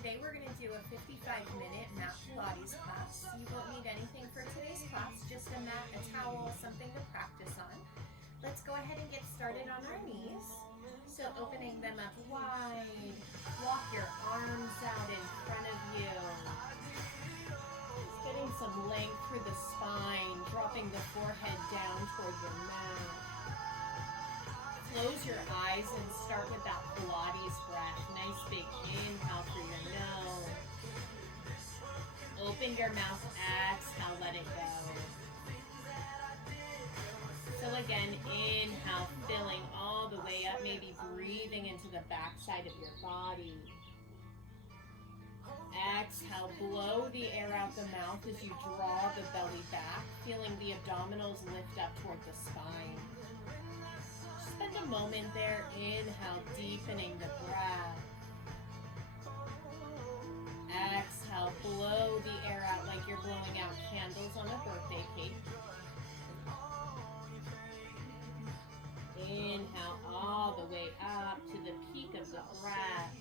today we're going to do a 55-minute mat Pilates class. You won't need anything for today's class, just a mat, a towel, something to practice on. Let's go ahead and get started on our knees. So opening them up wide, walk your arms out in front of you. Just getting some length through the spine, dropping the forehead down toward your mat. Close your eyes and start with that Pilates breath. Nice big inhale through your nose. Open your mouth, exhale, let it go. So again, inhale, filling all the way up, maybe breathing into the back side of your body. Exhale, blow the air out the mouth as you draw the belly back, feeling the abdominals lift up toward the spine. Spend a moment there, inhale, deepening the breath. Exhale, blow the air out like you're blowing out candles on a birthday cake. Inhale all the way up to the peak of the breath.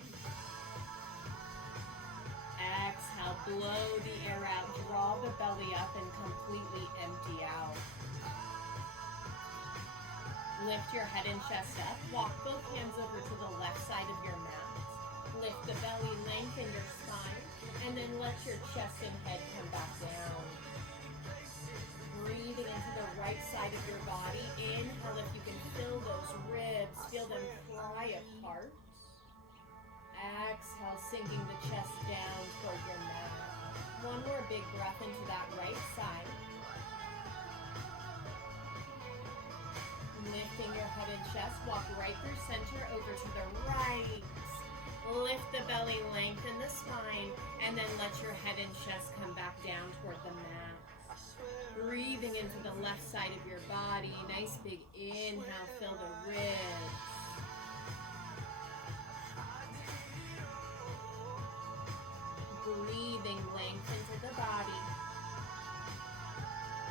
Exhale, blow the air out, draw the belly up and completely empty out. Lift your head and chest up. Walk both hands over to the left side of your mat. Lift the belly, lengthen your spine, and then let your chest and head come back down. Breathing into the right side of your body. Inhale if you can feel those ribs, feel them pry apart. Exhale, sinking the chest down toward your mat. One more big breath into that right side. Lifting your head and chest, walk right through center over to the right. Lift the belly, lengthen the spine, and then let your head and chest come back down toward the mat. Breathing into the left side of your body. Nice big inhale, fill the ribs. Breathing length into the body.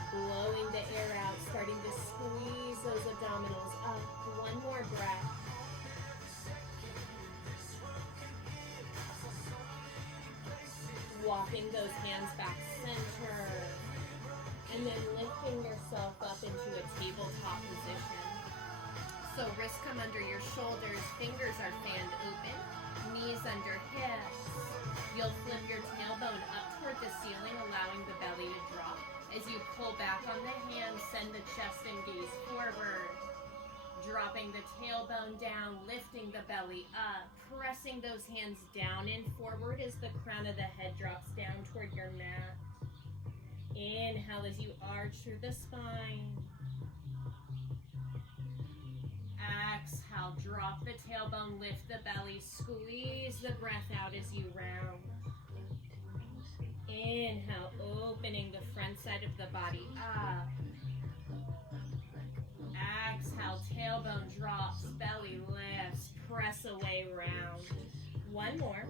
Blowing the air out, starting to squeeze those abdominals up. One more breath. Walking those hands back center. And then lifting yourself up into a tabletop position. So wrists come under your shoulders, fingers are fanned open, knees under hips. You'll flip your tailbone up toward the ceiling, allowing the belly to drop. As you pull back on the hands, send the chest and gaze forward. Dropping the tailbone down, lifting the belly up, pressing those hands down and forward as the crown of the head drops down toward your mat. Inhale as you arch through the spine. Exhale, drop the tailbone, lift the belly, squeeze the breath out as you round. Inhale, opening the front side of the body up. Exhale, tailbone drops, belly lifts, press away, round. One more.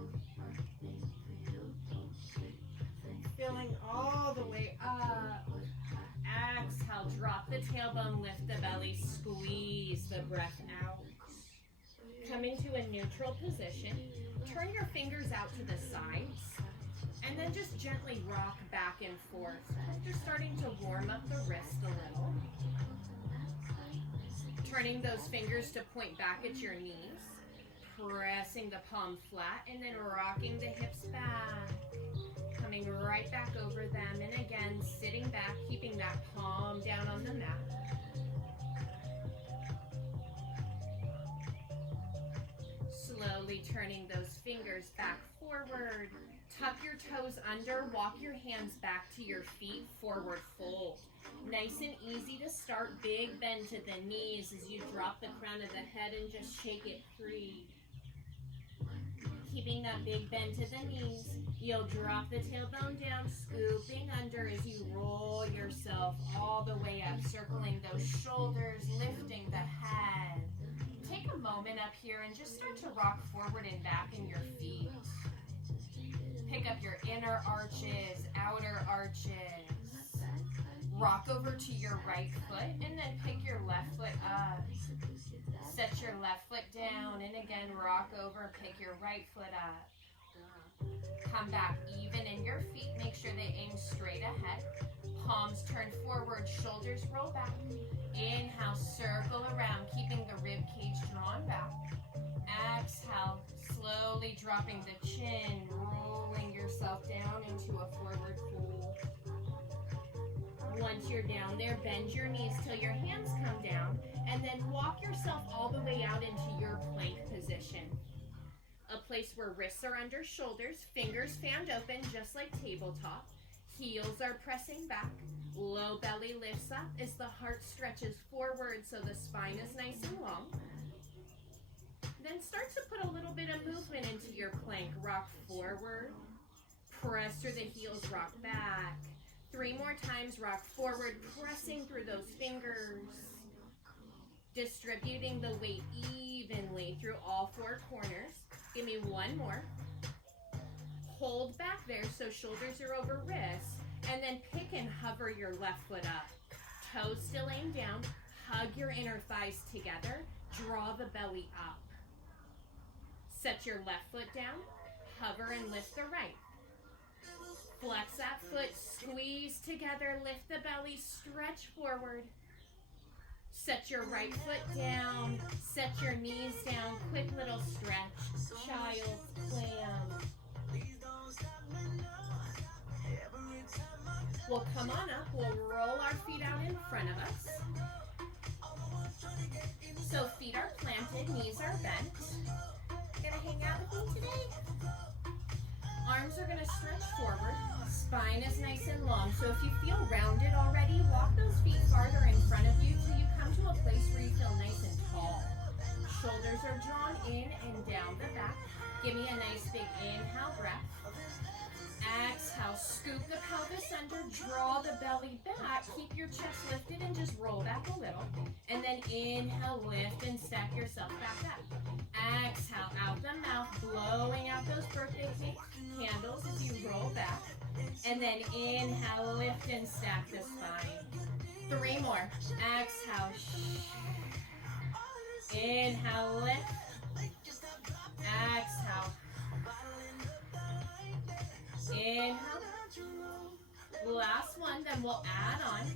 Filling all the way up. Exhale, drop the tailbone, lift the belly, squeeze the breath out. Coming to a neutral position, turn your fingers out to the sides, and then just gently rock back and forth. Just starting to warm up the wrist a little. Turning those fingers to point back at your knees, pressing the palm flat, and then rocking the hips back. Coming right back over them, and again, sitting back, keeping that palm down on the mat. Slowly turning those fingers back forward. Tuck your toes under, walk your hands back to your feet, forward fold. Nice and easy to start, big bend to the knees as you drop the crown of the head and just shake it free. Keeping that big bend to the knees, you'll drop the tailbone down, scooping under as you roll yourself all the way up, circling those shoulders, lifting the head. Take a moment up here and just start to rock forward and back in your feet. Pick up your inner arches, outer arches. Rock over to your right foot and then pick your left foot up. Set your left foot down and again rock over, pick your right foot up. Come back even in your feet. Make sure they aim straight ahead. Palms turn forward, shoulders roll back. Inhale, circle around, keeping the rib cage drawn back. Exhale, slowly dropping the chin, rolling yourself down into a forward fold. Once you're down there, bend your knees till your hands come down, and then walk yourself all the way out into your plank position. A place where wrists are under shoulders, fingers fanned open just like tabletop. Heels are pressing back. Low belly lifts up as the heart stretches forward so the spine is nice and long. Then start to put a little bit of movement into your plank. Rock forward. Press through the heels, rock back. 3 more times, rock forward, pressing through those fingers. Distributing the weight evenly through all 4 corners. Give me 1 more. Hold back there so shoulders are over wrists. And then pick and hover your left foot up. Toes still aim down. Hug your inner thighs together. Draw the belly up. Set your left foot down. Hover and lift the right. Flex that foot. Squeeze together. Lift the belly. Stretch forward. Set your right foot down. Set your knees down. Quick little stretch. Child's plan. We'll come on up. We'll roll our feet out in front of us. So feet are planted. Knees are bent. Gonna hang out with me today? Arms are gonna stretch forward. Spine is nice and long. So if you feel rounded already, walk those feet farther in front of you till you come to a place where you feel nice and tall. Shoulders are drawn in and down the back. Give me a nice big inhale breath. Exhale, scoop the pelvis under, draw the belly back, keep your chest lifted and just roll back a little. And then inhale, lift and stack yourself back up. Exhale, out the mouth, blowing out those birthday cake candles as you roll back. And then inhale, lift and stack the spine. 3 more. Exhale. Inhale, lift. Exhale. Inhale. Last one, then we'll add on.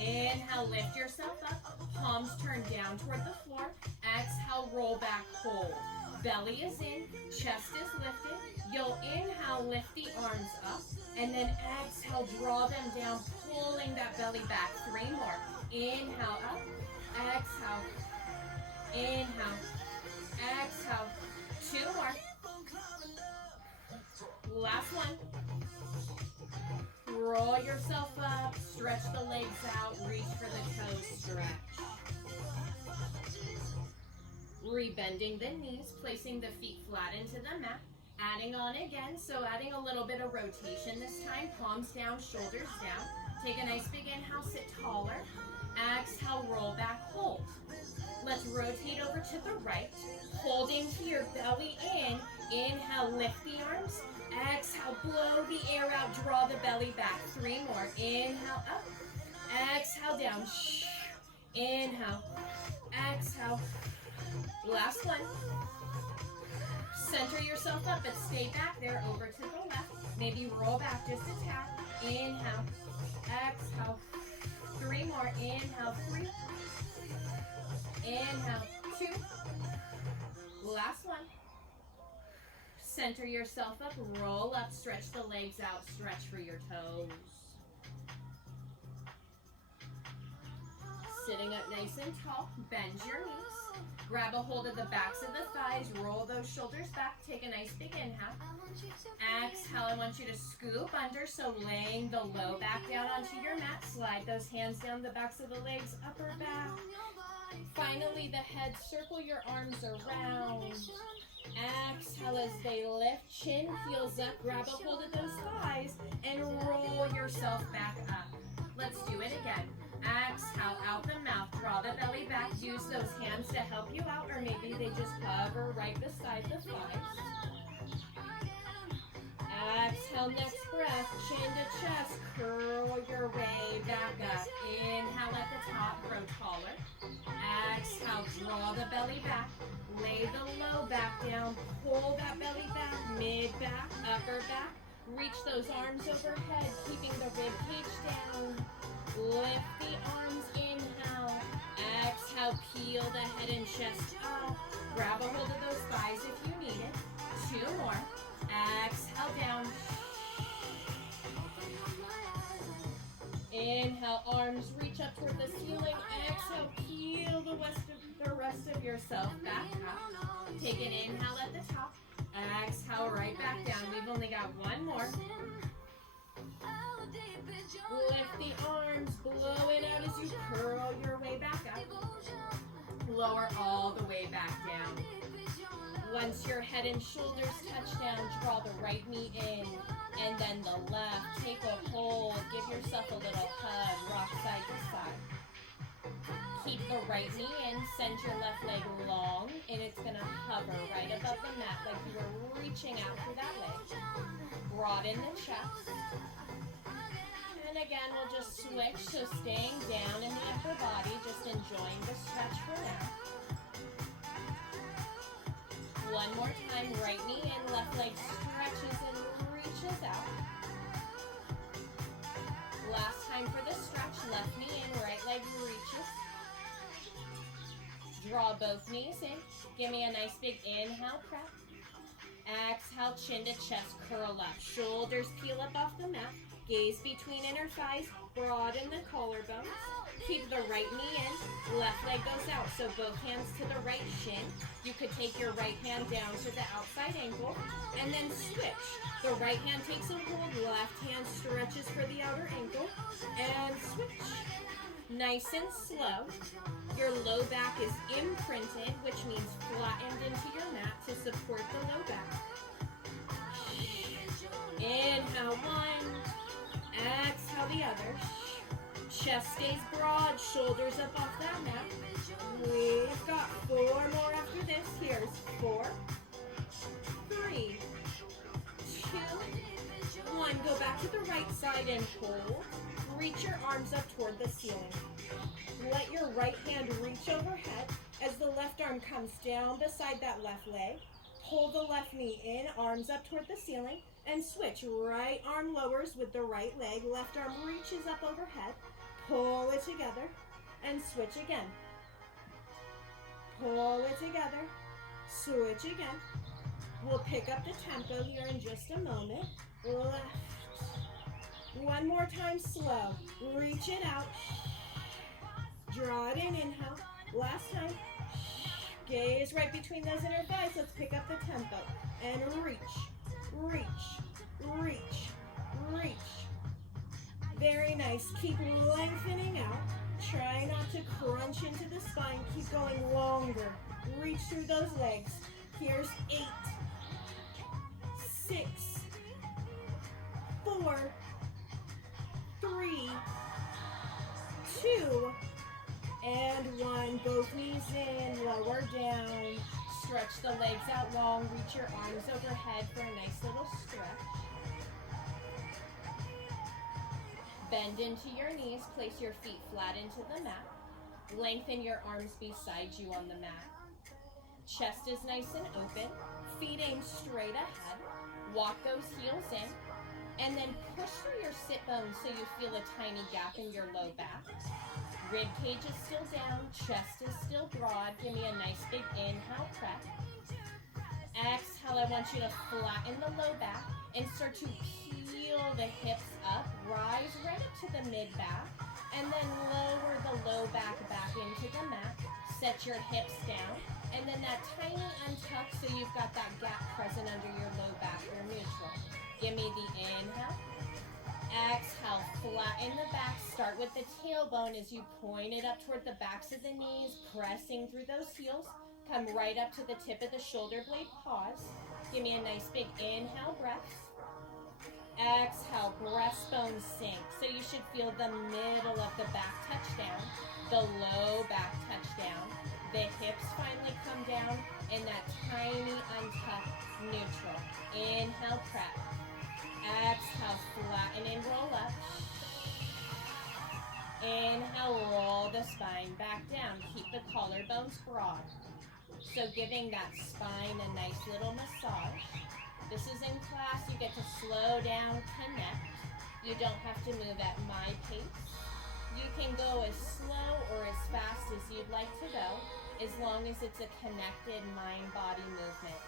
Inhale, lift yourself up. Palms turn down toward the floor. Exhale, roll back, hold. Belly is in, chest is lifted. You'll inhale, lift the arms up. And then exhale, draw them down, pulling that belly back. 3 more. Inhale, up. Exhale. Inhale. Exhale. 2 more. Last one. Roll yourself up, stretch the legs out, reach for the toes, stretch. Rebending the knees, placing the feet flat into the mat. Adding on again, so adding a little bit of rotation this time. Palms down, shoulders down. Take a nice big inhale, sit taller. Exhale, roll back, hold. Let's rotate over to the right. Holding to your belly in. Inhale, lift the arms. Exhale, blow the air out, draw the belly back. 3 more. Inhale, up. Exhale, down. Inhale. Exhale. Last one. Center yourself up, but stay back there over to the left. Maybe roll back just a tad. Inhale. Exhale. 3 more. Inhale. 3. Inhale. 2. Last one. Center yourself up, roll up, stretch the legs out, stretch for your toes. Sitting up nice and tall, bend your knees. Grab a hold of the backs of the thighs, roll those shoulders back, take a nice big inhale. Exhale, I want you to scoop under, so laying the low back down onto your mat. Slide those hands down the backs of the legs, upper back. Finally, the head, circle your arms around. Exhale as they lift, chin, heels up, grab a hold of those thighs, and roll yourself back up. Let's do it again. Exhale, out the mouth, draw the belly back, use those hands to help you out, or maybe they just hover right beside the thighs. Exhale, next breath, chin to chest, curl your way back up. Inhale at the top, grow taller. Exhale, draw the belly back. Lay the low back down, pull back, upper back. Reach those arms overhead, keeping the rib cage down. Lift the arms, inhale. Exhale, peel the head and chest up. Grab a hold of those thighs if you need it. 2 more. Exhale, down. Inhale, arms reach up toward the ceiling. Exhale, peel the rest of yourself back up. Take an inhale at the top. Exhale, right back down. We've only got 1 more. Lift the arms, blow it out as you curl your way back up. Lower all the way back down. Once your head and shoulders touch down, draw the right knee in, and then the left. Take a hold, give yourself a little hug, rock side to side. Keep the right knee in, send your left leg long, and it's going to hover right above the mat like you were reaching out through that leg. Broaden the chest. And again, we'll just switch, so staying down in the upper body, just enjoying the stretch for now. One more time, right knee in, left leg stretches and reaches out. Last time for the stretch, left knee in, right leg reaches. Draw both knees in. Give me a nice big inhale, prep. Exhale, chin to chest, curl up. Shoulders peel up off the mat. Gaze between inner thighs, broaden the collarbones. Keep the right knee in, left leg goes out, so both hands to the right shin. You could take your right hand down to the outside ankle, and then switch. The right hand takes a hold, left hand stretches for the outer ankle, and switch. Nice and slow. Your low back is imprinted, which means flattened into your mat to support the low back. Inhale, 1. Exhale, the other. Chest stays broad, shoulders up off that mat. We've got 4 more after this. Here's 4, 3, 2, 1. Go back to the right side and hold. Reach your arms up toward the ceiling. Let your right hand reach overhead as the left arm comes down beside that left leg. Pull the left knee in, arms up toward the ceiling, and switch. Right arm lowers with the right leg, left arm reaches up overhead. Pull it together, and switch again. Pull it together, switch again. We'll pick up the tempo here in just a moment. Left. One more time, slow. Reach it out. Draw it in, inhale. Last time. Gaze right between those inner thighs. Let's pick up the tempo. And reach, reach, reach, reach. Very nice. Keep lengthening out. Try not to crunch into the spine. Keep going longer. Reach through those legs. Here's 8, 6, 4, 3, 2, and 1. Both knees in, lower down. Stretch the legs out long. Reach your arms overhead for a nice little stretch. Bend into your knees. Place your feet flat into the mat. Lengthen your arms beside you on the mat. Chest is nice and open. Feet aim straight ahead. Walk those heels in. And then push through your sit bones so you feel a tiny gap in your low back. Rib cage is still down. Chest is still broad. Give me a nice big inhale, prep. Exhale, I want you to flatten the low back and start to peel the hips up. Rise right up to the mid back. And then lower the low back into the mat. Set your hips down. And then that tiny untuck so you've got that gap present under your low back. You're neutral. Give me the inhale. Exhale, flatten the back. Start with the tailbone as you point it up toward the backs of the knees, pressing through those heels. Come right up to the tip of the shoulder blade. Pause. Give me a nice big inhale, breath. Exhale, breastbone sink. So you should feel the middle of the back touch down, the low back touch down. The hips finally come down, and that tiny untuck, neutral. Inhale, prep. Exhale, flatten and roll up. Inhale, roll the spine back down. Keep the collarbones broad. So giving that spine a nice little massage. This is in class slow down, connect. You don't have to move at my pace. You can go as slow or as fast as you'd like to go, as long as it's a connected mind-body movement.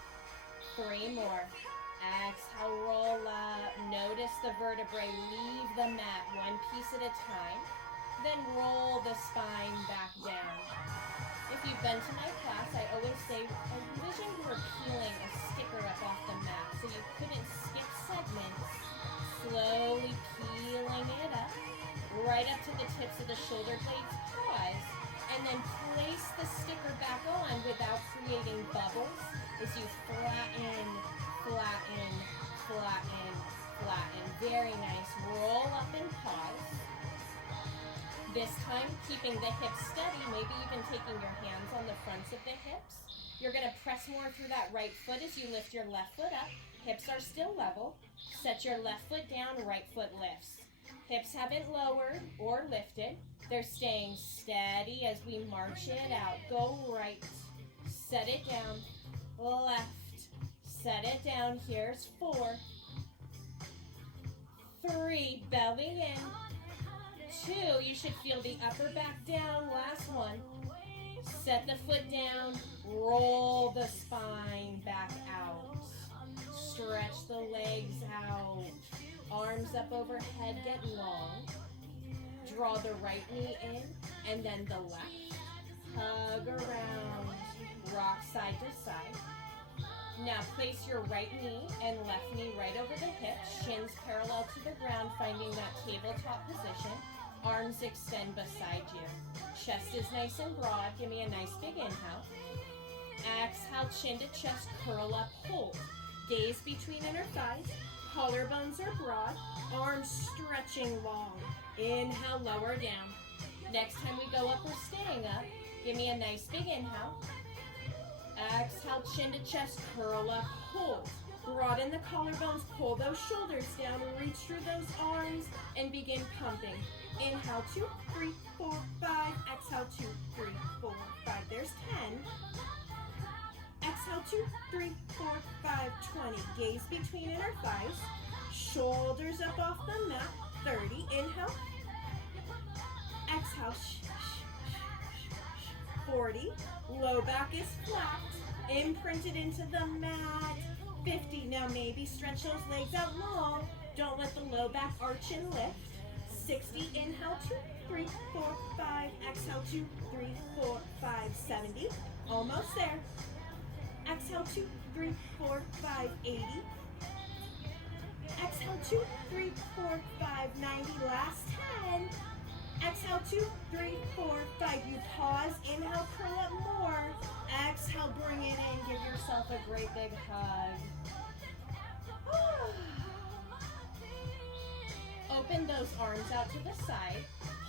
3 more. Exhale, roll up. Notice the vertebrae leave the mat one piece at a time. Then roll the spine back down. If you've been to my class, I always say, envision you were peeling a sticker up off the mat so you couldn't skip segments. Slowly peeling it up, right up to the tips of the shoulder blades. Pause, and then place the sticker back on without creating bubbles as you flatten, flatten, flatten, flatten. Very nice. Roll up and pause. This time, keeping the hips steady, maybe even taking your hands on the fronts of the hips. You're going to press more through that right foot as you lift your left foot up. Hips are still level. Set your left foot down, right foot lifts. Hips haven't lowered or lifted. They're staying steady as we march it out. Go right, set it down, left, set it down. Here's 4, 3, belly in. 2, you should feel the upper back down. Last one. Set the foot down, roll the spine back out. Stretch the legs out. Arms up overhead, get long. Draw the right knee in and then the left. Hug around, rock side to side. Now place your right knee and left knee right over the hips, shins parallel to the ground, finding that tabletop position. Arms extend beside you. Chest is nice and broad. Give me a nice big inhale. Exhale, chin to chest, curl up, hold. Gaze between inner thighs. Collarbones are broad. Arms stretching long. Inhale, lower down. Next time we go up, we're staying up. Give me a nice big inhale. Exhale, chin to chest, curl up, hold. Broaden the collarbones, pull those shoulders down, reach through those arms, and begin pumping. Inhale, 2, 3, 4, 5. Exhale, 2, 3, 4, 5. There's 10. Exhale, 2, 3, 4, 5, 20. Gaze between inner thighs. Shoulders up off the mat. 30. Inhale. Exhale. 40. Low back is flat. Imprinted into the mat. 50. Now maybe stretch those legs out long. Don't let the low back arch and lift. 60. Inhale, 2, 3, 4, 5. Exhale, 2, 3, 4, 5, 70. Almost there. Exhale, 2, 3, 4, 5, 80. Exhale, 2, 3, 4, 5, 90. Last 10. Exhale, 2, 3, 4, 5. You pause. Inhale, curl up more. Exhale, bring it in. Give yourself a great big hug. Open those arms out to the side.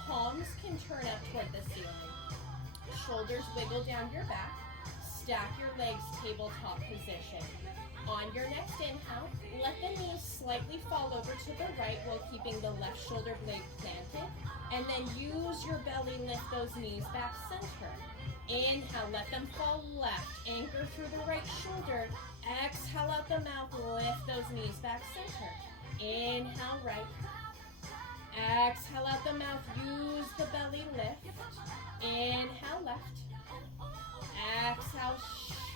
Palms can turn up toward the ceiling. Shoulders wiggle down your back. Stack your legs tabletop position. On your next inhale, let the knees slightly fall over to the right while keeping the left shoulder blade planted. And then use your belly, lift those knees back center. Inhale, let them fall left. Anchor through the right shoulder. Exhale out the mouth, lift those knees back center. Inhale, right. Exhale out the mouth, use the belly lift. Inhale, left. Exhale,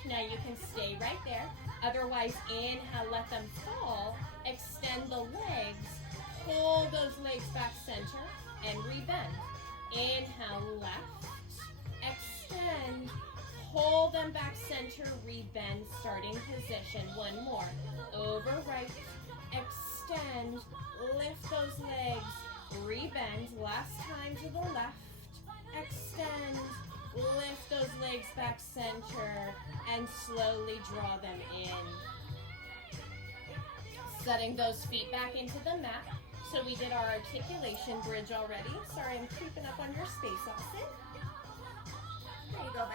now you can stay right there. Otherwise, inhale, let them fall. Extend the legs. Pull those legs back center and rebend. Inhale, left. Extend. Pull them back center, rebend, starting position. One more. Over right. Extend. Lift those legs. Rebend. Last time to the left. Extend. Lift those legs back center and slowly draw them in. Setting those feet back into the mat. So we did our articulation bridge already. Sorry, I'm creeping up on your space, Austin. There you go,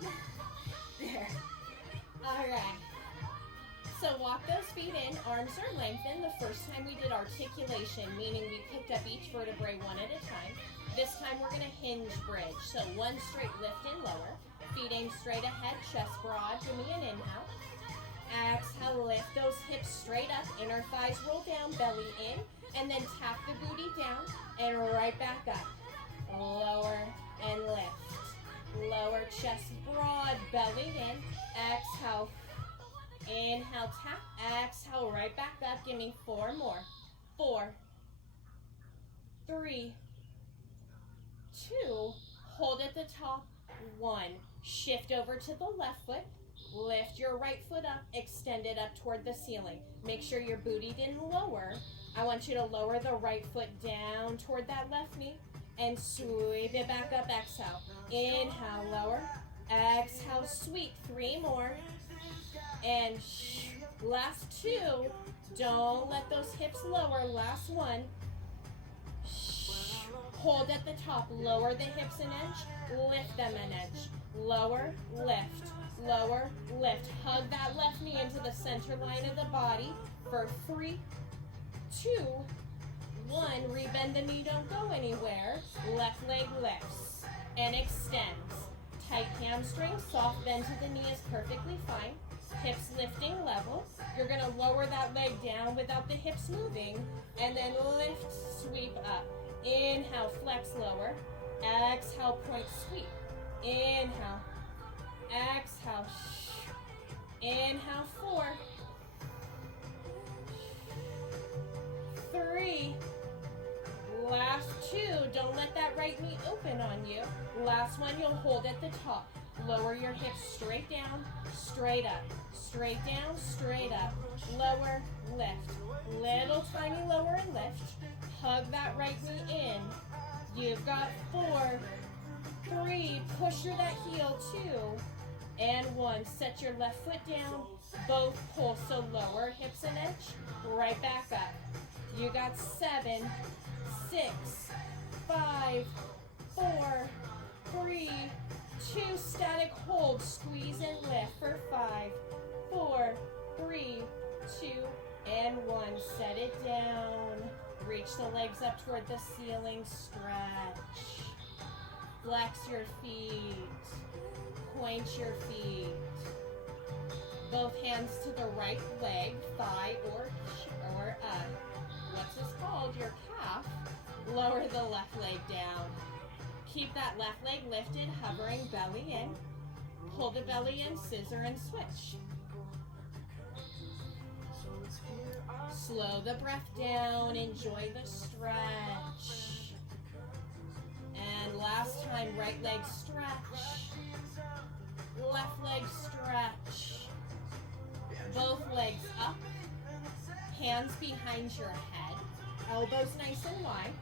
buddy. There. All right. So walk those feet in, arms are lengthened. The first time we did articulation, meaning we picked up each vertebrae one at a time. This time we're gonna hinge bridge. So one straight lift and lower. Feet aim straight ahead, chest broad. Give me an inhale. Exhale, lift those hips straight up, inner thighs roll down, belly in, and then tap the booty down and right back up. Lower and lift. Lower chest broad, belly in. Exhale. Inhale, tap. Exhale, right back up. Give me 4 more. 4, 3, 2. Hold at the top. 1. Shift over to the left foot. Lift your right foot up. Extend it up toward the ceiling. Make sure your booty didn't lower. I want you to lower the right foot down toward that left knee and sweep it back up. Exhale. Inhale, lower. Exhale, sweep. 3 more. And last 2. Don't let those hips lower. Last 1. Hold at the top. Lower the hips an inch. Lift them an inch. Lower, lift. Lower, lift. Hug that left knee into the center line of the body for 3, 2, 1. Rebend the knee, don't go anywhere. Left leg lifts and extends. Tight hamstring, soft bend to the knee is perfectly fine. Hips lifting level. You're going to lower that leg down without the hips moving, and then lift, sweep up. Inhale, flex lower. Exhale, point sweep. Inhale. Exhale. Inhale, 4, 3. Last 2. Don't let that right knee open on you. Last 1, you'll hold at the top. Lower your hips straight down, straight up. Straight down, straight up. Lower, lift. Little tiny lower and lift. Hug that right knee in. You've got 4, 3. Push through that heel. 2 and 1. Set your left foot down. Both pull, so lower hips an inch. Right back up. You got 7, 6, 5, 4, 3, 2. Static hold. Squeeze and lift for 5, 4, 3, 2, and 1. Set it down. Reach the legs up toward the ceiling. Stretch. Flex your feet. Point your feet. Both hands to the right leg, thigh, or what's this called? Your calf. Lower the left leg down. Keep that left leg lifted, hovering belly in. Pull the belly in, scissor and switch. Slow the breath down, enjoy the stretch. And last time, right leg stretch. Left leg stretch. Both legs up. Hands behind your head. Elbows nice and wide.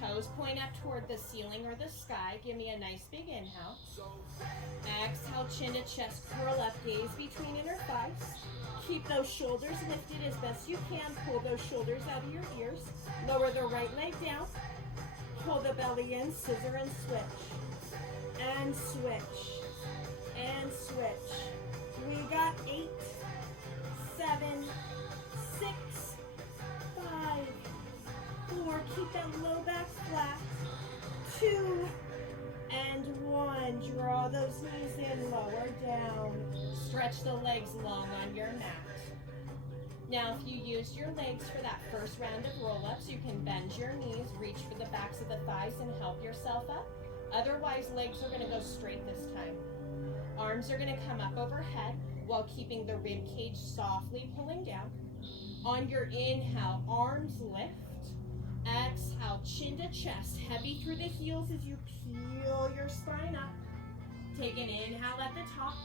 Toes point up toward the ceiling or the sky. Give me a nice big inhale. Exhale, chin to chest, curl up, gaze between inner thighs. Keep those shoulders lifted as best you can. Pull those shoulders out of your ears. Lower the right leg down. Pull the belly in, scissor and switch. And switch. And switch. We got 8, 7, 6, 5, 4. Keep that low back flat. 2 and 1. Draw those knees in, lower down. Stretch the legs long on your mat. Now, if you used your legs for that first round of roll-ups, you can bend your knees, reach for the backs of the thighs, and help yourself up. Otherwise, legs are going to go straight this time. Arms are going to come up overhead while keeping the rib cage softly pulling down. On your inhale, arms lift. Exhale, chin to chest, heavy through the heels as you peel your spine up. Take an inhale at the top.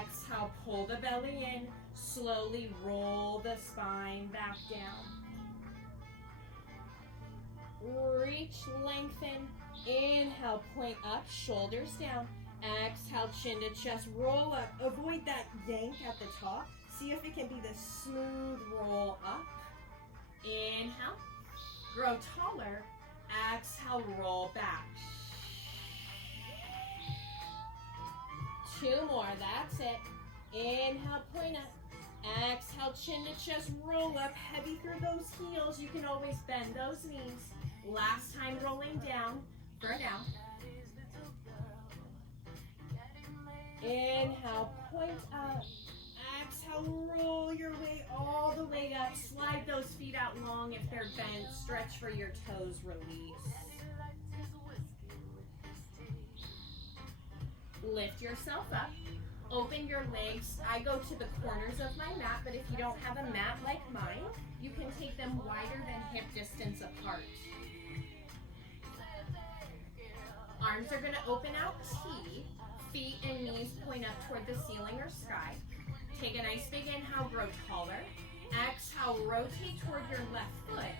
Exhale, pull the belly in. Slowly roll the spine back down. Reach, lengthen. Inhale, point up, shoulders down. Exhale, chin to chest, roll up. Avoid that yank at the top. See if it can be the smooth roll up. Inhale. Grow taller. Exhale, roll back. 2 more, that's it. Inhale, point up. Exhale, chin to chest, roll up. Heavy through those heels. You can always bend those knees. Last time rolling down for now. Inhale, point up. Exhale, Now roll your way all the way up. Slide those feet out long if they're bent. Stretch for your toes, release. Lift yourself up. Open your legs. I go to the corners of my mat, but if you don't have a mat like mine, you can take them wider than hip distance apart. Arms are going to open out T. Feet and knees point up toward the ceiling or sky. Take a nice big inhale, grow taller. Exhale, rotate toward your left foot.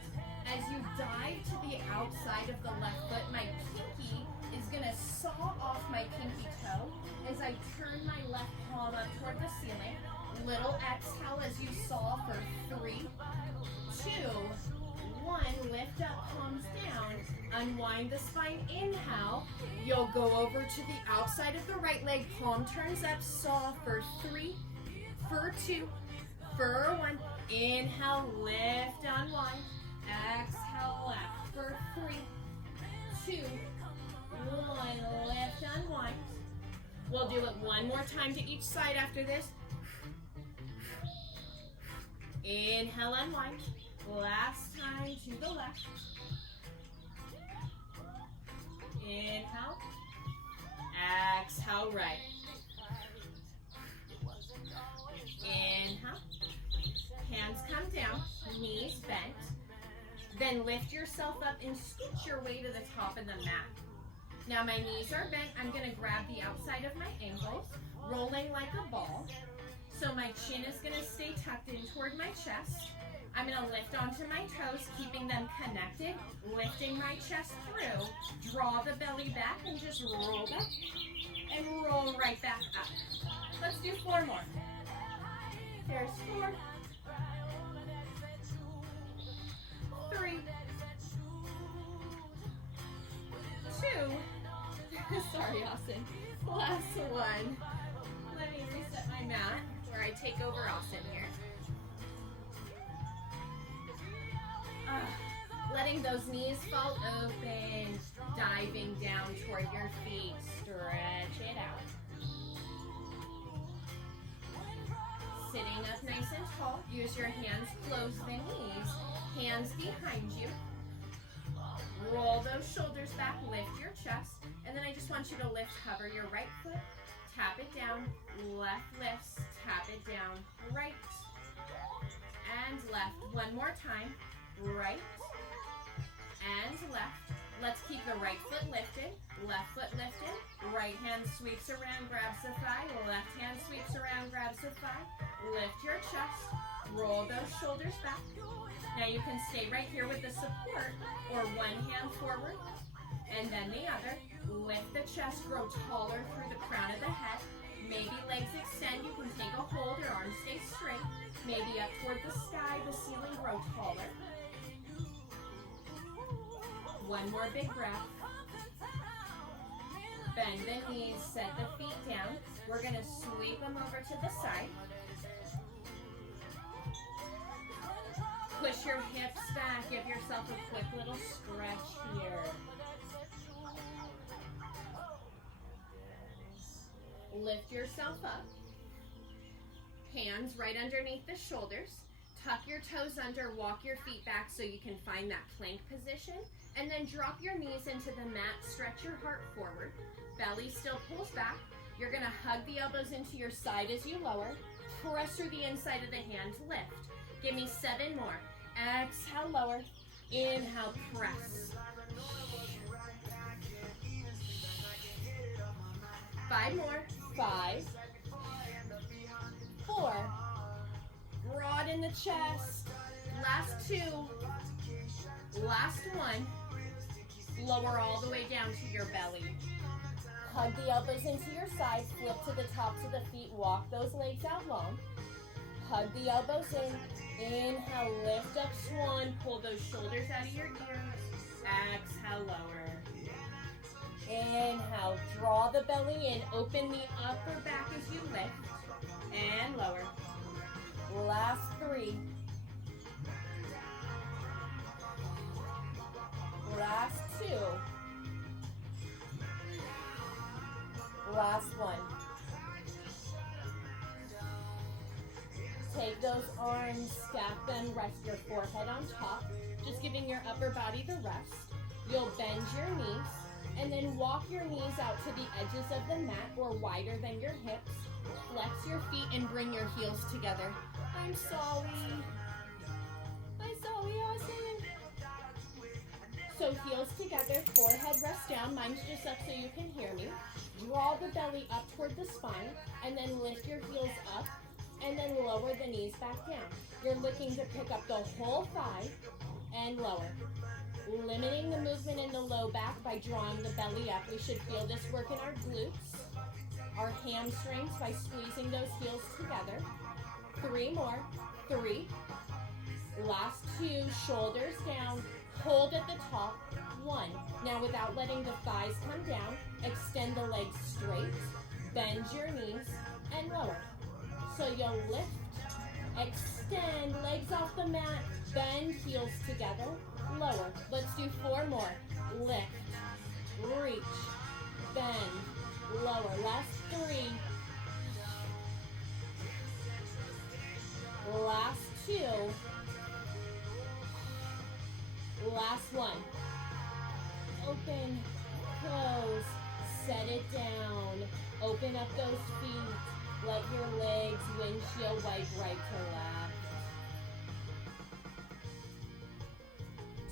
As you dive to the outside of the left foot, my pinky is going to saw off my pinky toe as I turn my left palm up toward the ceiling. Little exhale as you saw for 3, 2, 1. Lift up, palms down. Unwind the spine. Inhale. You'll go over to the outside of the right leg. Palm turns up. Saw for 3, for 2, for 1. Inhale, lift, unwind. Exhale, left for 3, 2, 1. Lift, unwind. We'll do it one more time to each side after this. Inhale, unwind. Last time to the left. Inhale. Exhale, right. Inhale. Hands come down, knees bent. Then lift yourself up and scoot your way to the top of the mat. Now my knees are bent. I'm going to grab the outside of my ankles, rolling like a ball. So my chin is going to stay tucked in toward my chest. I'm going to lift onto my toes, keeping them connected, lifting my chest through. Draw the belly back and just roll back and roll right back up. Let's do 4 more. There's 4, 3, 2. Sorry, Austin. Last one. Let me reset my mat where I take over Austin here. Letting those knees fall open, diving down toward your feet. Stretch it out. Sitting up nice and tall. Use your hands, close the knees. Hands behind you. Roll those shoulders back, lift your chest. And then I just want you to lift, hover your right foot. Tap it down, left lifts, tap it down, right. And left. One more time. Right and left. Let's keep the right foot lifted, left foot lifted. Right hand sweeps around, grabs the thigh. Left hand sweeps around, grabs the thigh. Lift your chest. Roll those shoulders back. Now you can stay right here with the support or one hand forward and then the other. Lift the chest, grow taller through the crown of the head. Maybe legs extend. You can take a hold, your arms stay straight. Maybe up toward the sky, the ceiling, grow taller. One more big breath. Bend the knees, set the feet down. We're going to sweep them over to the side. Push your hips back. Give yourself a quick little stretch here. Lift yourself up. Hands right underneath the shoulders. Tuck your toes under, walk your feet back so you can find that plank position. And then drop your knees into the mat, stretch your heart forward. Belly still pulls back. You're gonna hug the elbows into your side as you lower. Press through the inside of the hand, lift. Give me 7 more. Exhale, lower. Inhale, press. 5 more. 5, 4. Broaden the chest. Last 2. Last 1. Lower all the way down to your belly. Hug the elbows into your sides. Flip to the tops of the feet. Walk those legs out long. Hug the elbows in. Inhale, lift up, swan. Pull those shoulders out of your ears. Exhale, lower. Inhale, draw the belly in. Open the upper back as you lift. And lower. Last 3. Last 2. Last 1. Take those arms, stack them, rest your forehead on top, just giving your upper body the rest. You'll bend your knees, and then walk your knees out to the edges of the mat or wider than your hips. Flex your feet and bring your heels together. I'm sorry. Austin. So heels together, forehead rests down. Mine's just up so you can hear me. Draw the belly up toward the spine, and then lift your heels up, and then lower the knees back down. You're looking to pick up the whole thigh and lower. Limiting the movement in the low back by drawing the belly up. We should feel this work in our glutes, our hamstrings by squeezing those heels together. 3 more. 3. Last 2, shoulders down, hold at the top. 1. Now without letting the thighs come down, extend the legs straight, bend your knees, and lower. So you'll lift, extend, legs off the mat, bend, heels together, lower. Let's do 4 more. Lift, reach, bend, lower. Last 3. Last 2. Last 1. Open, close, set it down. Open up those feet. Let your legs windshield wipe right to left.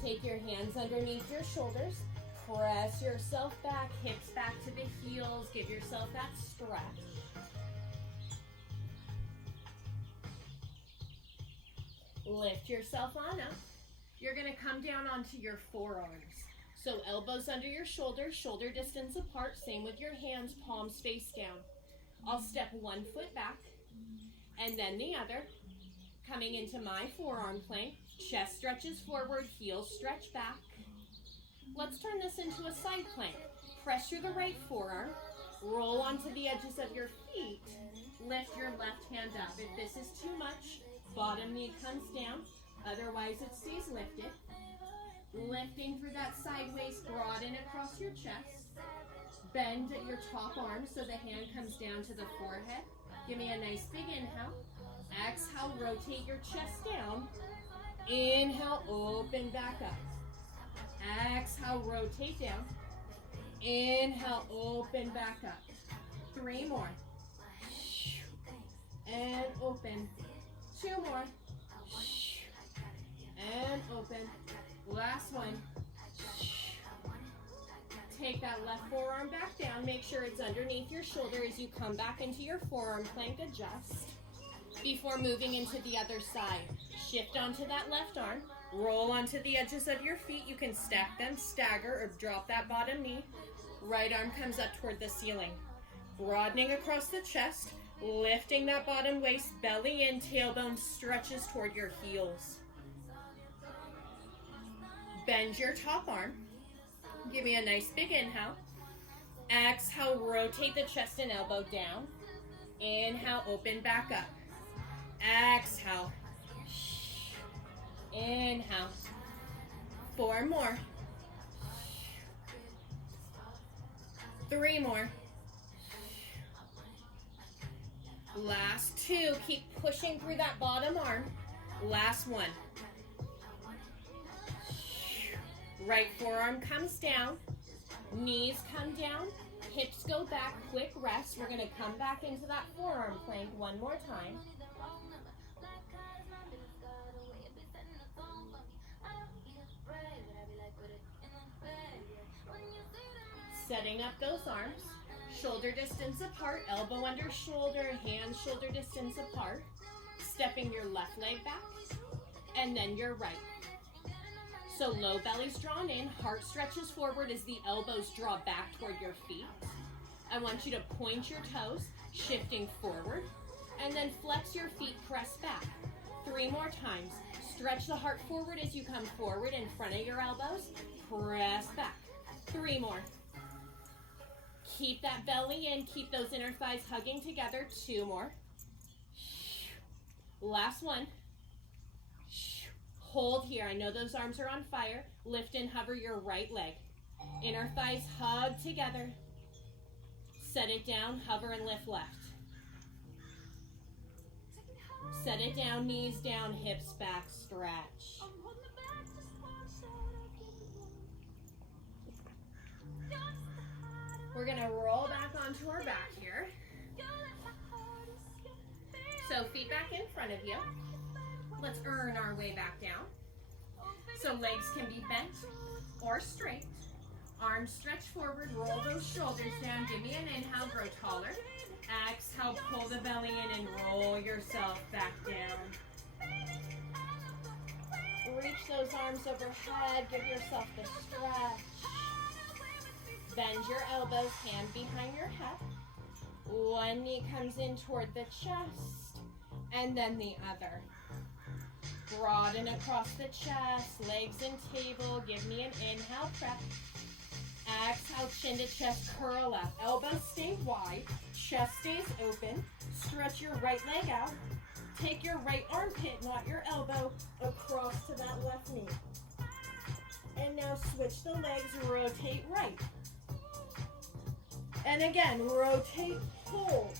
Take your hands underneath your shoulders. Press yourself back, hips back to the heels. Give yourself that stretch. Lift yourself on up. You're going to come down onto your forearms. So elbows under your shoulders, shoulder distance apart. Same with your hands, palms face down. I'll step 1 foot back and then the other. Coming into my forearm plank. Chest stretches forward, heels stretch back. Let's turn this into a side plank. Press through the right forearm. Roll onto the edges of your feet. Lift your left hand up. If this is too much, bottom knee comes down. Otherwise, it stays lifted. Lifting through that sideways, broaden across your chest. Bend at your top arm so the hand comes down to the forehead. Give me a nice big inhale. Exhale, rotate your chest down. Inhale, open back up. Exhale, rotate down. Inhale, open back up. 3 more. And open. 2 more. And open. Last one. Take that left forearm back down. Make sure it's underneath your shoulder as you come back into your forearm plank. Adjust. Before moving into the other side, shift onto that left arm. Roll onto the edges of your feet. You can stack them, stagger, or drop that bottom knee. Right arm comes up toward the ceiling. Broadening across the chest. Lifting that bottom waist, belly in, tailbone stretches toward your heels. Bend your top arm. Give me a nice big inhale. Exhale, rotate the chest and elbow down. Inhale, open back up. Exhale. Inhale. 4 more. 3 more. Last 2. Keep pushing through that bottom arm. Last 1. Right forearm comes down. Knees come down. Hips go back. Quick rest. We're going to come back into that forearm plank one more time. Setting up those arms. Shoulder distance apart. Elbow under shoulder. Hands shoulder distance apart. Stepping your left leg back. And then your right. So low belly's drawn in, heart stretches forward as the elbows draw back toward your feet. I want you to point your toes, shifting forward, and then flex your feet, press back. 3 more times. Stretch the heart forward as you come forward in front of your elbows. Press back. 3 more. Keep that belly in, keep those inner thighs hugging together. 2 more. Last 1. Hold here. I know those arms are on fire. Lift and hover your right leg. Inner thighs hug together. Set it down, hover and lift left. Set it down, knees down, hips back, stretch. We're gonna roll back onto our back here. So feet back in front of you. Let's earn our way back down. So legs can be bent or straight. Arms stretch forward, roll those shoulders down. Give me an inhale, grow taller. Exhale, pull the belly in and roll yourself back down. Reach those arms overhead, give yourself the stretch. Bend your elbows, hand behind your head. One knee comes in toward the chest, and then the other. Broaden across the chest, legs in table. Give me an inhale, press. Exhale, chin to chest, curl up. Elbows stay wide, chest stays open. Stretch your right leg out. Take your right armpit, not your elbow, across to that left knee. And now switch the legs, rotate right. And again, rotate, hold.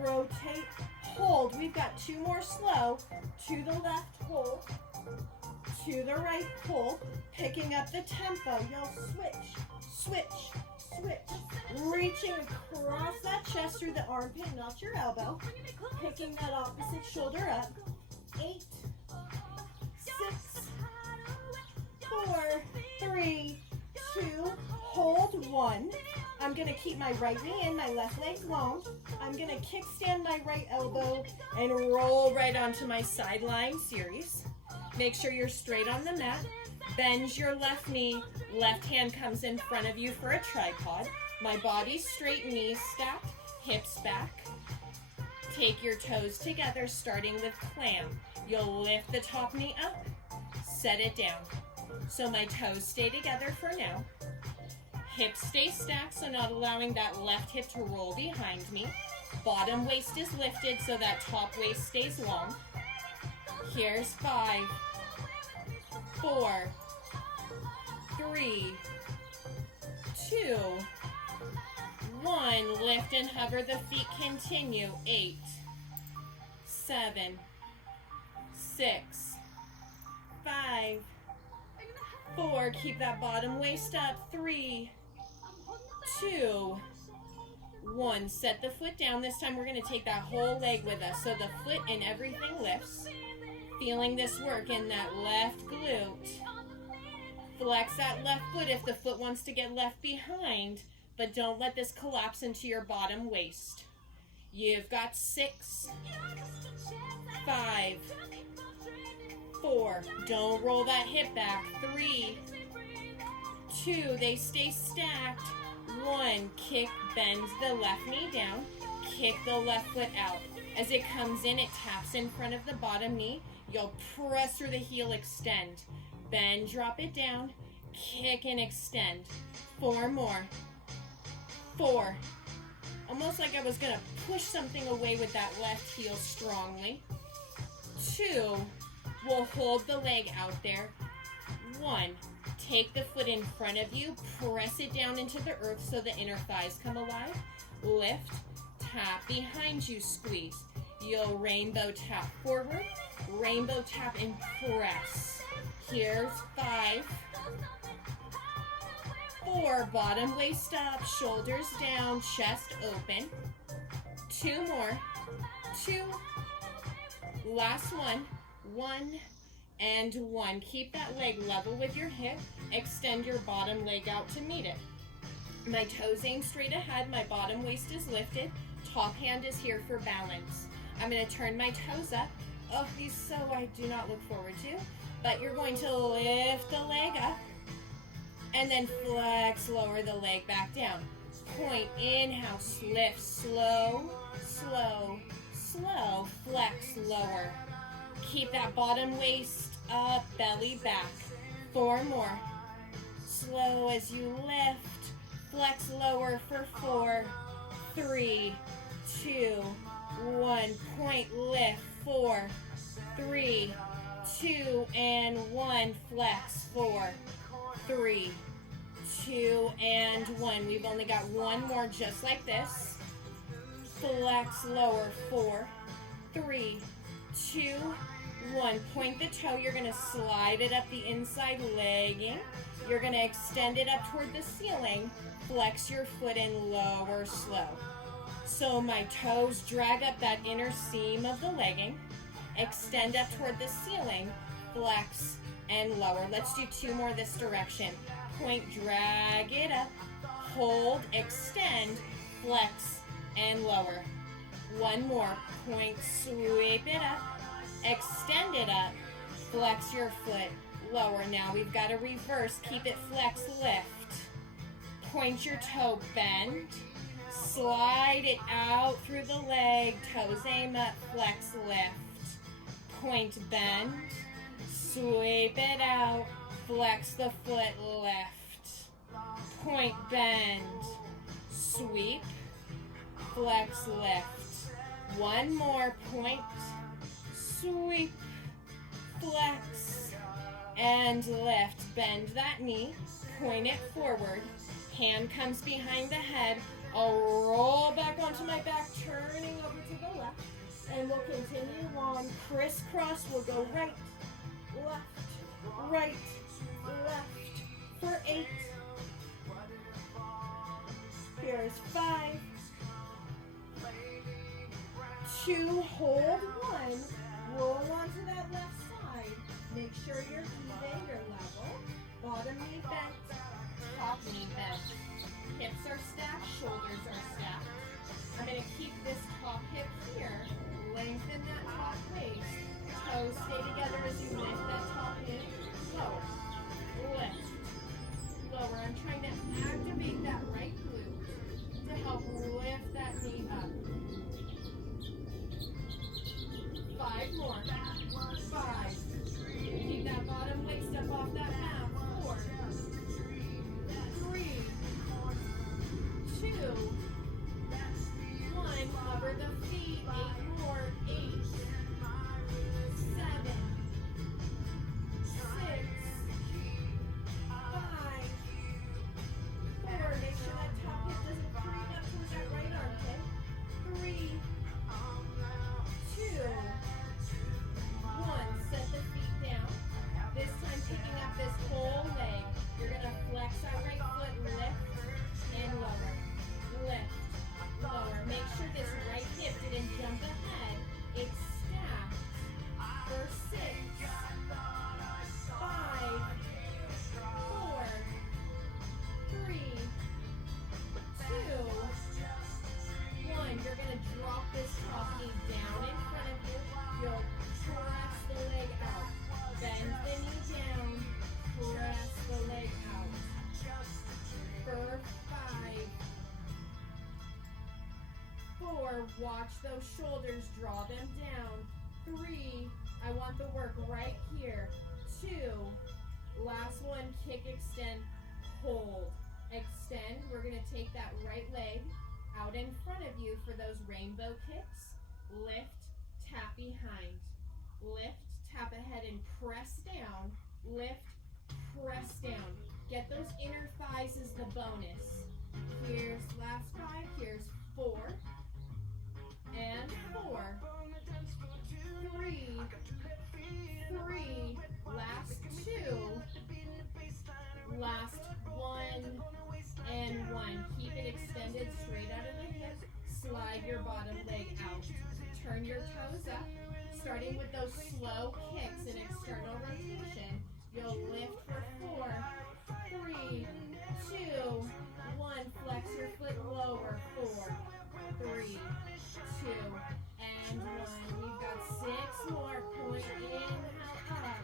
Rotate, hold. We've got two more slow. To the left, hold. To the right, pull. Picking up the tempo. You'll switch, switch, switch. Reaching across that chest through the armpit, not your elbow. Picking that opposite shoulder up. 8, 6, 4, 3, 2, hold 1. I'm gonna keep my right knee in, my left leg long. I'm gonna kickstand my right elbow and roll right onto my sideline series. Make sure you're straight on the mat. Bend your left knee. Left hand comes in front of you for a tripod. My body's straight, knees stacked, hips back. Take your toes together, starting with clam. You'll lift the top knee up, set it down. So my toes stay together for now. Hips stay stacked, so not allowing that left hip to roll behind me. Bottom waist is lifted, so that top waist stays long. Here's 5, 4, 3, 2, 1. Lift and hover the feet, continue. 8, 7, 6, 5, 4. Keep that bottom waist up. 3, 2, 1. Set the foot down. This time we're going to take that whole leg with us. So the foot and everything lifts. Feeling this work in that left glute. Flex that left foot if the foot wants to get left behind, but don't let this collapse into your bottom waist. You've got 6, 5, 4. Don't roll that hip back. 3, 2. They stay stacked. 1. Kick, bend the left knee down. Kick the left foot out. As it comes in, it taps in front of the bottom knee. You'll press through the heel, extend. Bend, drop it down. Kick and extend. 4 more. 4. Almost like I was going to push something away with that left heel strongly. 2. We'll hold the leg out there. 1. Take the foot in front of you. Press it down into the earth so the inner thighs come alive. Lift. Tap behind you. Squeeze. You'll rainbow tap forward. Rainbow tap and press. Here's 5, 4. Bottom waist up, shoulders down, chest open. 2 more. 2. Last one. 1 and 1. Keep that leg level with your hip. Extend your bottom leg out to meet it. My toes aim straight ahead. My bottom waist is lifted. Top hand is here for balance. I'm going to turn my toes up. Oh, these so I do not look forward to. But you're going to lift the leg up and then flex, lower the leg back down. Point, inhale, lift, slow, slow, slow, flex, lower. Keep that bottom waist up, belly back. 4 more. Slow as you lift, flex, lower for 4, 3, 2, 1. Point, lift. 4, 3, 2, and 1. Flex. 4, 3, 2, and 1. We've only got 1 more just like this. Flex, lower. 4, 3, 2, 1. Point the toe. You're going to slide it up the inside legging. You're going to extend it up toward the ceiling. Flex your foot and lower slow. So my toes drag up that inner seam of the legging. Extend up toward the ceiling. Flex and lower. Let's do 2 more this direction. Point, drag it up. Hold, extend, flex, and lower. 1 more. Point, sweep it up. Extend it up. Flex your foot, lower. Now we've got to reverse. Keep it flex, lift. Point your toe, bend. Slide it out through the leg. Toes aim up, flex, lift. Point, bend. Sweep it out. Flex the foot, lift. Point, bend. Sweep. Flex, lift. 1 more. Point. Sweep. Flex. And lift. Bend that knee. Point it forward. Hand comes behind the head. I'll roll back onto my back, turning over to the left. And we'll continue on. Crisscross. We'll go right, left, for 8. Here's 5, 2, hold 1. Roll onto that left side. Make sure you're even, you're level. Bottom knee bent, top knee bent. Hips are stacked, shoulders are stacked. I'm going to keep this top hip here. Lengthen that top waist. Toes stay together as you lift that top hip. Lower. Lift. Lower. I'm trying to activate that right glute to help lift that knee up. 5 more. 5. Keep that bottom waist up off that mat. 4. 3. 2. 1. Cover the feet. 8 more. 8. 7. 6. 5. 4. Make sure that top hip doesn't creep up towards that right armpit. 3. 2. 1. Set the feet down. This time picking up this whole leg. You're going to flex that right foot, lift, and lower. Lift, lower. Make sure this right hip didn't jump ahead. It's stacked. For 6, 5, 4, 3, 2, 1. You're going to drop this top knee down in front of you. You'll press the leg out. Bend the knee down. Press the leg out. For 5, 4. Watch those shoulders. Draw them down. 3. I want the work right here. 2. Last one. Kick, extend, hold. Extend. We're going to take that right leg out in front of you for those rainbow kicks. Lift, tap behind. Lift, tap ahead and press down. Lift, press down. Get those inner thighs as the bonus. Here's last 5. Here's 4. And 4. 3. 3. Last 2. Last 1. And 1. Keep it extended straight out of the hip. Slide your bottom leg out. Turn your toes up. Starting with those slow kicks in external rotation. You'll lift for 4, 3, 2, 1. Flex your foot lower. 4, 3, 2, and 1. We've got 6 more. Point inhale up.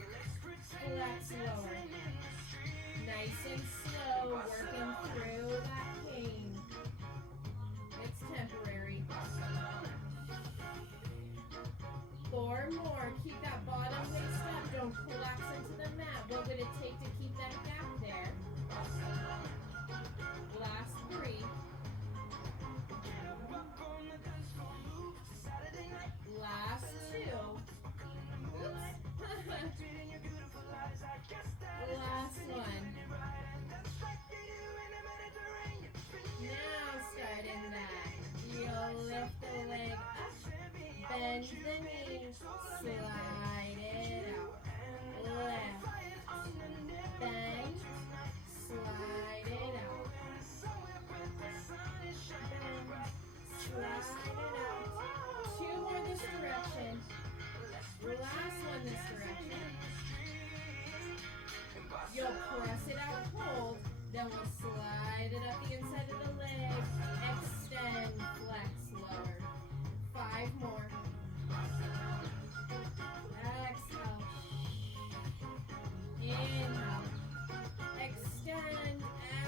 Flex lower. Nice and slow, working through that pain. It's temporary. 4 more. Keep that bottom waist up. Don't collapse into the mat. What would it take to keep that gap there? Last 3. Last 2. Oops. Last 1. Now start in that. You'll lift the leg up. Bend bend the knee, slide it out. Left, bend, slide it out. Bend, slide it out. 2 more this direction. Last one this direction. You'll press it out, hold. Then we'll slide it up the inside of the leg. Extend, flex, lower. 5 more. Exhale. Inhale. Extend.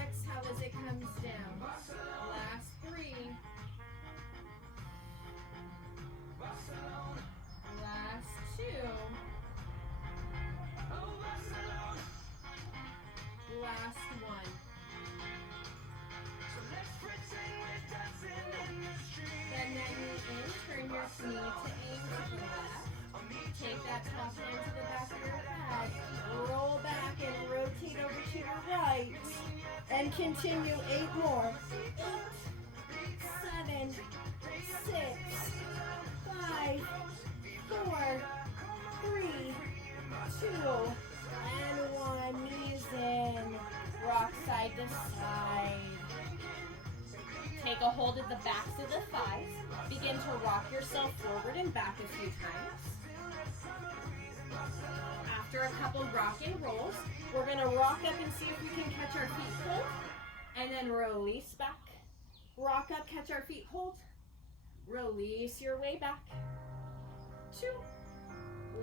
Exhale as it comes down. Last 3. Last 2. Last 1. Bend that knee in, turn your knee to aim to the left. Take that top end to the back of your head. Roll back and rotate over to your right. And continue 8 more. 8, 7, 6, 5, 4, 3, 2, and 1. Knees in. Rock side to side. Take a hold of the backs of the thighs. Begin to rock yourself forward and back a few times. After a couple rock and rolls, we're going to rock up and see if we can catch our feet, hold, and then release back. Rock up, catch our feet, hold, release your way back. 2.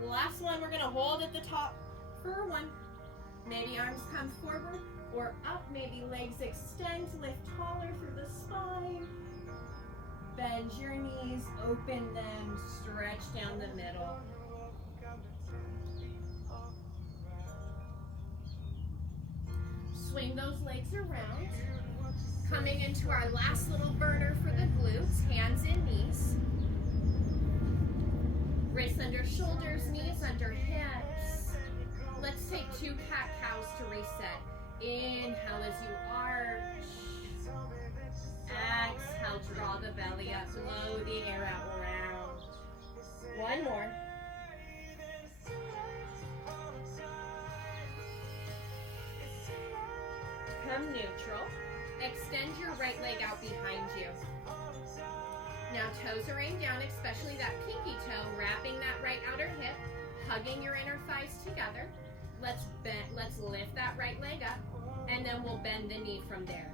Last one, we're going to hold at the top for 1. Maybe arms come forward or up, maybe legs extend, lift taller through the spine. Bend your knees, open them, stretch down the middle. Swing those legs around. Coming into our last little burner for the glutes, hands and knees. Wrists under shoulders, knees under hips. Let's take 2 cat-cows to reset. Inhale as you arch. Exhale, draw the belly up, blow the air out round. 1 more. Come neutral. Extend your right leg out behind you. Now toes are aimed down, especially that pinky toe, wrapping that right outer hip, hugging your inner thighs together. Let's lift that right leg up, and then we'll bend the knee from there.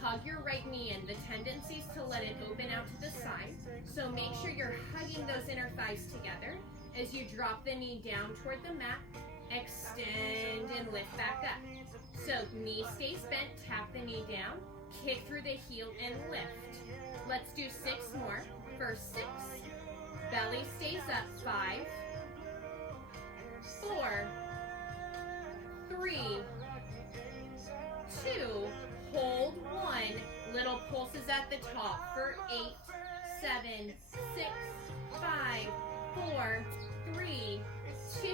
Hug your right knee in. The tendency is to let it open out to the side, so make sure you're hugging those inner thighs together. As you drop the knee down toward the mat, extend and lift back up. So knee stays bent, tap the knee down, kick through the heel and lift. Let's do 6 more. For 6, belly stays up, 5, 4, 3, 2, hold 1, little pulses at the top for 8, 7, 6, 5, 4, 3, 2,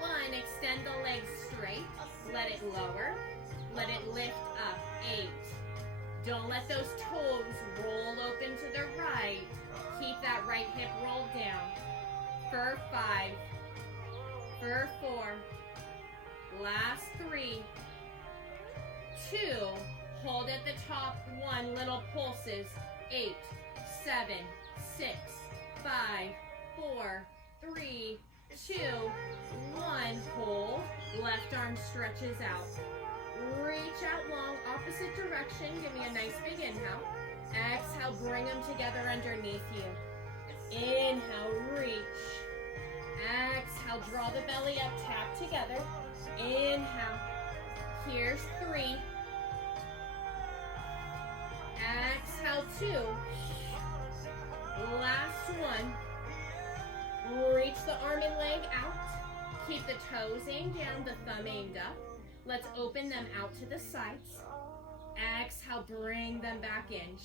1, extend the legs straight, let it lower, let it lift up, 8, don't let those toes roll open to the right, keep that right hip rolled down, for 5, for 4, last 3, 2, hold at the top, 1, little pulses, 8, 7, 6, 5, 4, 3, 2, 1, hold, left arm stretches out. Reach out long, opposite direction, give me a nice big inhale. Exhale, bring them together underneath you. Inhale, reach. Exhale, draw the belly up, tap together. Inhale, here's 3. Exhale, 2. Last 1. Reach the arm and leg out. Keep the toes aimed down, the thumb aimed up. Let's open them out to the sides. Exhale, bring them back in.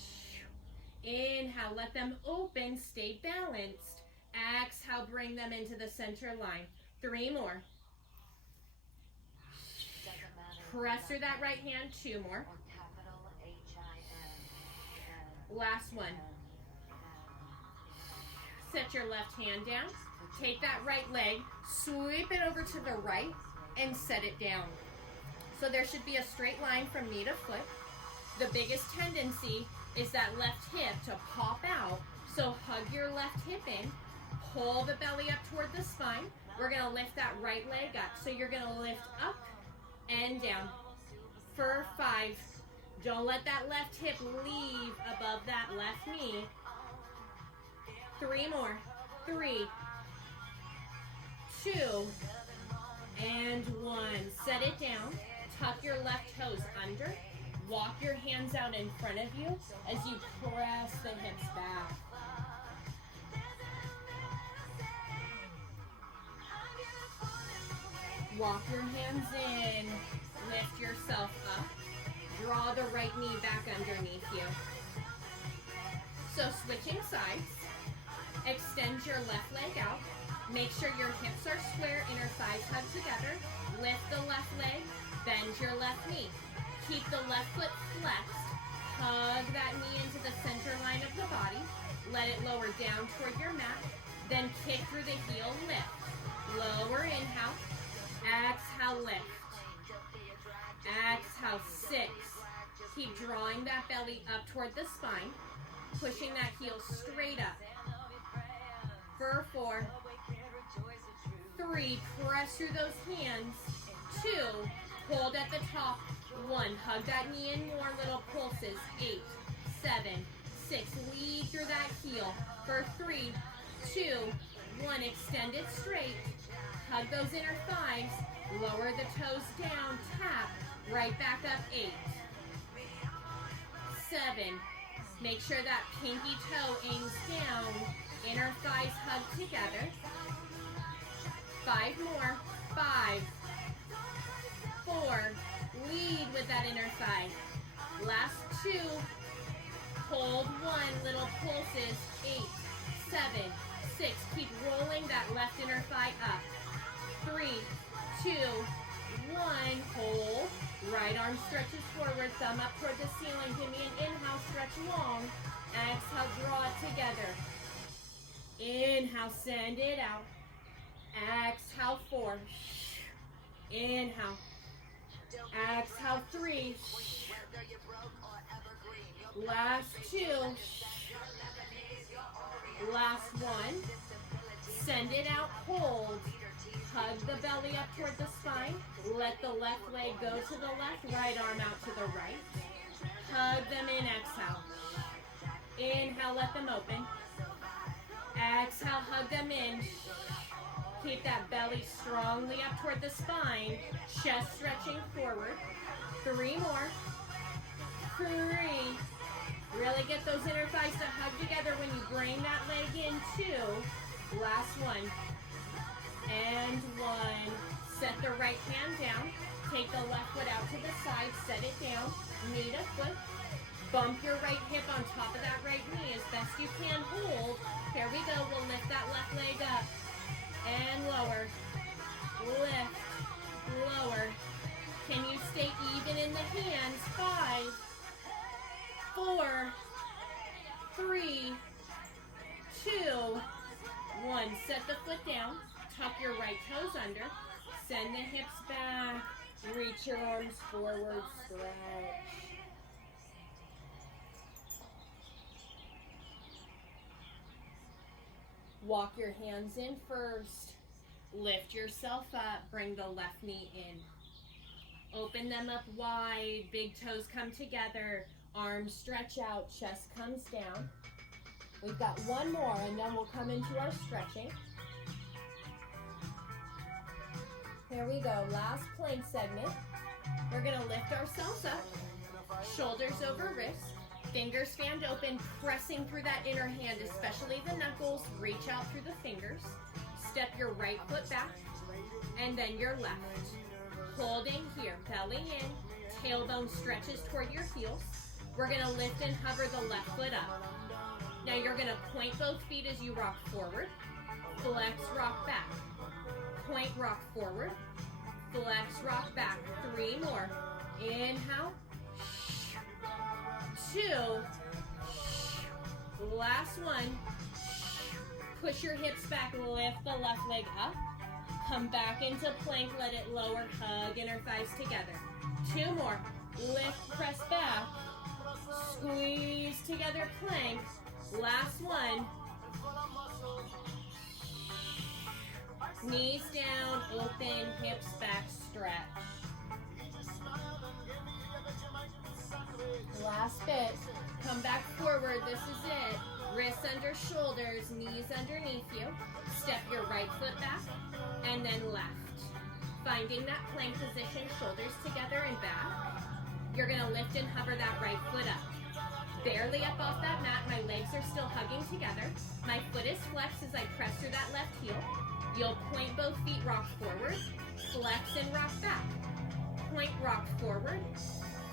Inhale, let them open, stay balanced. Exhale, bring them into the center line. 3 more. Press through that right hand, 2 more. Last 1. Set your left hand down. Take that right leg, sweep it over to the right, and set it down. So there should be a straight line from knee to foot. The biggest tendency is that left hip to pop out. So hug your left hip in, pull the belly up toward the spine. We're gonna lift that right leg up. So you're gonna lift up and down for 5. Don't let that left hip leave above that left knee. 3 more. 3, 2, and 1. Set it down. Tuck your left toes under. Walk your hands out in front of you as you press the hips back. Walk your hands in. Lift yourself up. Draw the right knee back underneath you. So switching sides. Extend your left leg out. Make sure your hips are square, inner thighs hug together. Lift the left leg, bend your left knee. Keep the left foot flexed. Hug that knee into the center line of the body. Let it lower down toward your mat. Then kick through the heel, lift. Lower inhale. Exhale, lift. Exhale, 6. Keep drawing that belly up toward the spine. Pushing that heel straight up. For 4, 3, press through those hands. 2, hold at the top. 1, hug that knee in more little pulses. 8, 7, 6, lead through that heel. For 3, 2, 1, extend it straight. Hug those inner thighs. Lower the toes down, tap. Right back up. 8, 7, make sure that pinky toe aims down. Inner thighs hug together. 5 more. 5, 4, lead with that inner thigh. Last 2, hold 1, little pulses. 8, 7, 6, keep rolling that left inner thigh up. 3, 2, 1, hold. Right arm stretches forward, thumb up toward the ceiling. Give me an inhale, stretch long. Exhale, draw it together. Inhale, send it out. Exhale, 4. Inhale. Exhale, 3. Last 2. Last 1. Send it out, hold. Hug the belly up toward the spine. Let the left leg go to the left, right arm out to the right. Hug them in, exhale. Inhale, let them open. Exhale, hug them in. Keep that belly strongly up toward the spine. Chest stretching forward. 3 more. 3. Really get those inner thighs to hug together when you bring that leg in. 2. Last 1. And 1. Set the right hand down. Take the left foot out to the side. Set it down. Knee to foot. Bump your right hip on top of that right knee as best you can. Hold. There we go. We'll lift that left leg up. And lower. Lift. Lower. Can you stay even in the hands? 5, 4, 3, 2, 1. Set the foot down. Tuck your right toes under. Send the hips back. Reach your arms forward. Stretch. Walk your hands in first. Lift yourself up. Bring the left knee in. Open them up wide. Big toes come together. Arms stretch out. Chest comes down. We've got 1 more and then we'll come into our stretching. Here we go. Last plank segment. We're going to lift ourselves up. Shoulders over wrists. Fingers fanned open, pressing through that inner hand, especially the knuckles. Reach out through the fingers. Step your right foot back, and then your left. Holding here, belly in, tailbone stretches toward your heels. We're gonna lift and hover the left foot up. Now you're gonna point both feet as you rock forward. Flex, rock back. Point, rock forward. Flex, rock back. 3 more. Inhale. 2, last 1, Push your hips back, lift the left leg up. Come back into plank, let it lower, hug inner thighs together. 2 more. Lift, press back. Squeeze together, plank. Last one. Knees down, open, hips back, stretch. Last bit. Come back forward, this is it. Wrists under shoulders, knees underneath you. Step your right foot back, and then left. Finding that plank position, shoulders together and back. You're gonna lift and hover that right foot up. Barely up off that mat, my legs are still hugging together. My foot is flexed as I press through that left heel. You'll point both feet, rock forward, flex and rock back. Point, rock forward,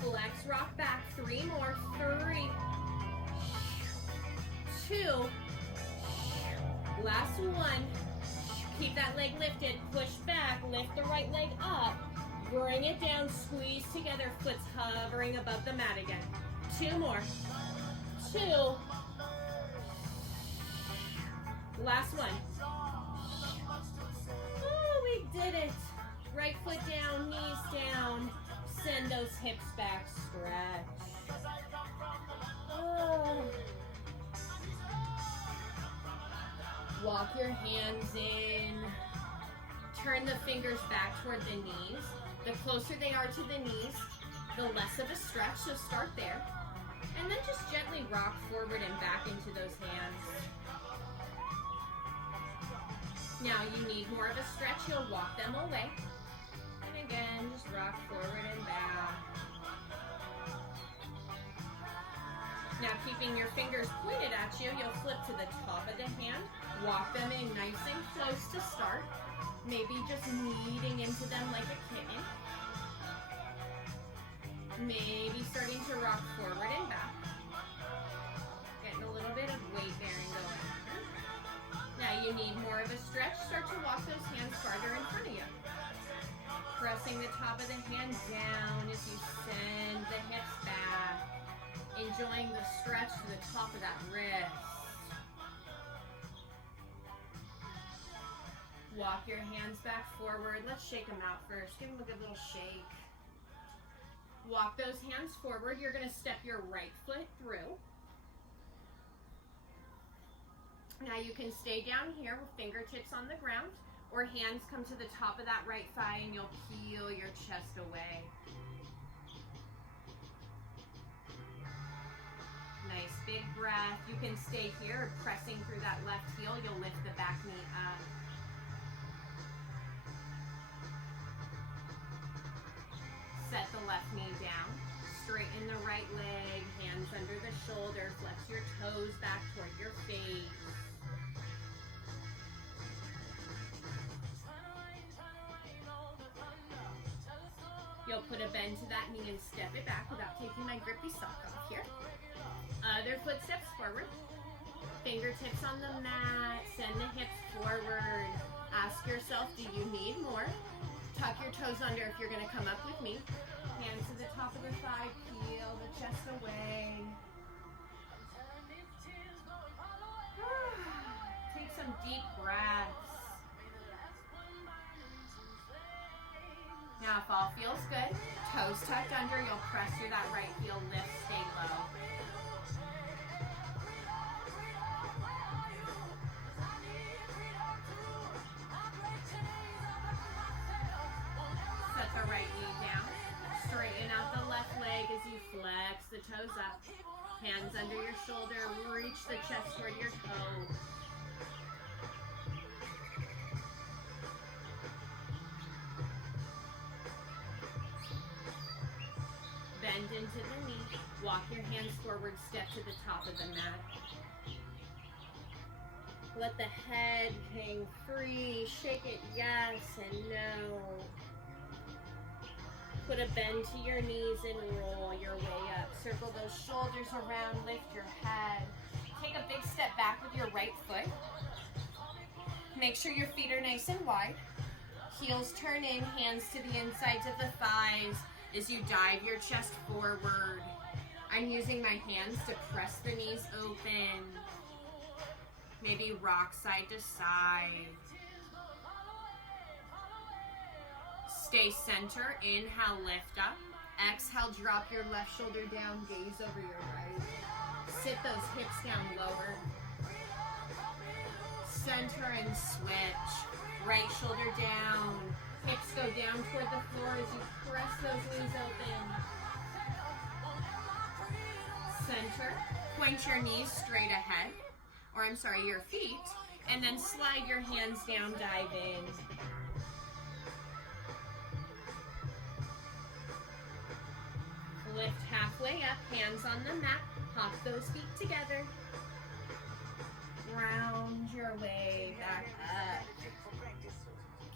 flex, rock back. 3 more, 3, 2, last one. Keep that leg lifted, push back, lift the right leg up, bring it down, squeeze together, foot's hovering above the mat again. 2 more, 2, last one. Oh, we did it. Right foot down, knees down, send those hips back, stretch. Oh. Walk your hands in. Turn the fingers back toward the knees. The closer they are to the knees, the less of a stretch, so start there. And then just gently rock forward and back into those hands. Now you need more of a stretch, you'll walk them away. And again, just rock forward and back. Now keeping your fingers pointed at you, you'll flip to the top of the hand, walk them in nice and close to start, maybe just kneading into them like a kitten. Maybe starting to rock forward and back. Getting a little bit of weight bearing going on. Now you need more of a stretch, start to walk those hands farther in front of you. Pressing the top of the hand down as you send the hips back. Enjoying the stretch to the top of that wrist. Walk your hands back forward. Let's shake them out first. Give them a good little shake. Walk those hands forward. You're going to step your right foot through. Now you can stay down here with fingertips on the ground, or hands come to the top of that right thigh and you'll peel your chest away. Nice big breath. You can stay here, pressing through that left heel. You'll lift the back knee up. Set the left knee down. Straighten the right leg. Hands under the shoulder. Flex your toes back toward your face. You'll put a bend to that knee and step it back without taking my grippy sock off here. Other foot steps forward. Fingertips on the mat. Send the hips forward. Ask yourself, do you need more? Tuck your toes under if you're going to come up with me. Hands to the top of the thigh. Peel the chest away. Take some deep breaths. Now if all feels good, toes tucked under, you'll press through that right heel, lift, stay low. Set the right knee down. Straighten out the left leg as you flex the toes up. Hands under your shoulder, reach the chest toward your toes. Bend into the knee. Walk your hands forward, step to the top of the mat. Let the head hang free. Shake it yes and no. Put a bend to your knees and roll your way up. Circle those shoulders around, lift your head. Take a big step back with your right foot. Make sure your feet are nice and wide. Heels turn in, hands to the insides of the thighs as you dive your chest forward. I'm using my hands to press the knees open. Maybe rock side to side. Stay center. Inhale, lift up. Exhale, drop your left shoulder down, gaze over your right. Sit those hips down lower. Center and switch. Right shoulder down. Hips go down toward the floor as you press those knees open. Center. Point your knees straight ahead. Or I'm sorry, your feet. And then slide your hands down, dive in. Lift halfway up, hands on the mat. Hop those feet together. Round your way back up.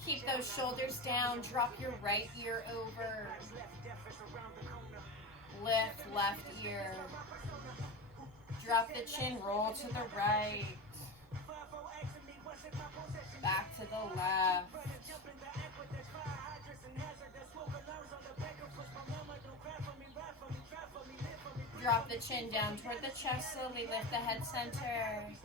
Keep those shoulders down. Drop your right ear over. Lift left ear. Drop the chin, roll to the right. Back to the left. Drop the chin down toward the chest, slowly lift the head center.